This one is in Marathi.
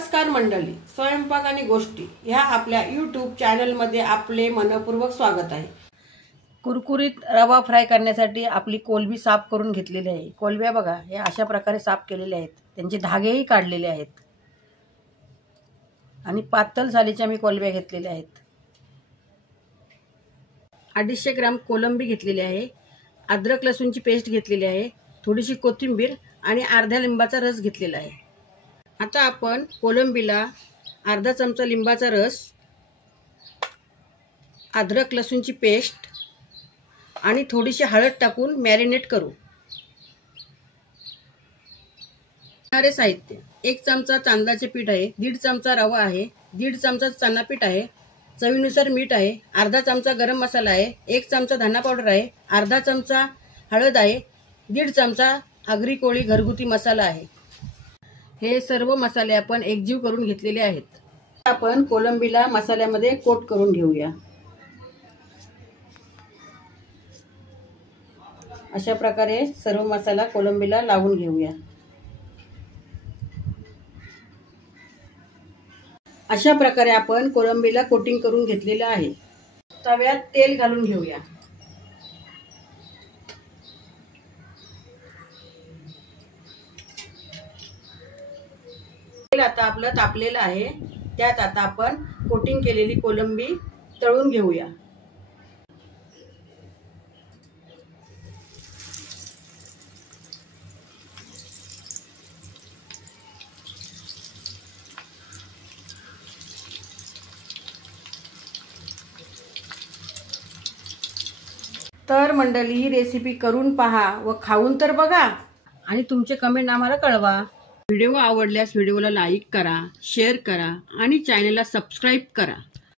नमस्कार मंडळी, स्वयंपाक आणि गोष्टी ह्या आपल्या यूट्यूब चॅनलमध्ये आपले मनपूर्वक स्वागत आहे। कुरकुरीत रवा फ्राय करण्यासाठी आपली कोलंबी साफ करून घेतलेली आहे। कोलंब्या बघा, हे अशा प्रकारे साफ केलेले आहेत, त्यांचे धागेही काढलेले आहेत आणि पातळ सालीच्या मी कोलंब्या घेतलेल्या आहेत। 250 ग्राम कोलंबी घेतलेली आहे, अद्रक लसूणची पेस्ट घेतलेली आहे, थोडीशी कोथिंबीर आणि अर्ध्या लिंबाचा रस घेतलेला आहे। आता आपण कोलंबीला अर्धा चमचा लिंबाचा रस, अद्रक लसूणची पेस्ट आणि थोडीशी हळद टाकून मॅरिनेट करू। लागणारे साहित्य: 1 चमचा तांदळाचे पीठ आहे, 1.5 चमचा रवा आहे, 1.5 चमचा चणा पीठ आहे, चवीनुसार मीठ आहे, अर्धा चमचा गरम मसाला आहे, 1 चमचा धना पावडर आहे, अर्धा चमचा हळद आहे, 1.5 चमचा आगरी कोळी घरगुती मसाला आहे। हे सर्व मसाले आपण एकजीव करून घेतलेले आहेत। आपण कोलंबीला मसाल्यामध्ये कोट करून घेऊया। अशा प्रकारे सर्व मसाला कोलंबीला लावून घेऊया। अशा प्रकारे आपण कोलंबीला कोटिंग करून घेतलेले आहे। तव्यात तेल घालून घेऊया। तेल आता आपलं तापलेलं आहे, त्यात आता आपण कोटिंग केलेली कोलंबी तळून घेऊया। तर मंडळी, ही रेसिपी करून पहा व खाऊन तर बघा आणि तुमचे कमेंट आम्हाला कळवा। व्हिडिओ आवडल्यास व्हिडिओला लाईक करा, शेअर करा आणि चॅनलला सबस्क्राईब करा।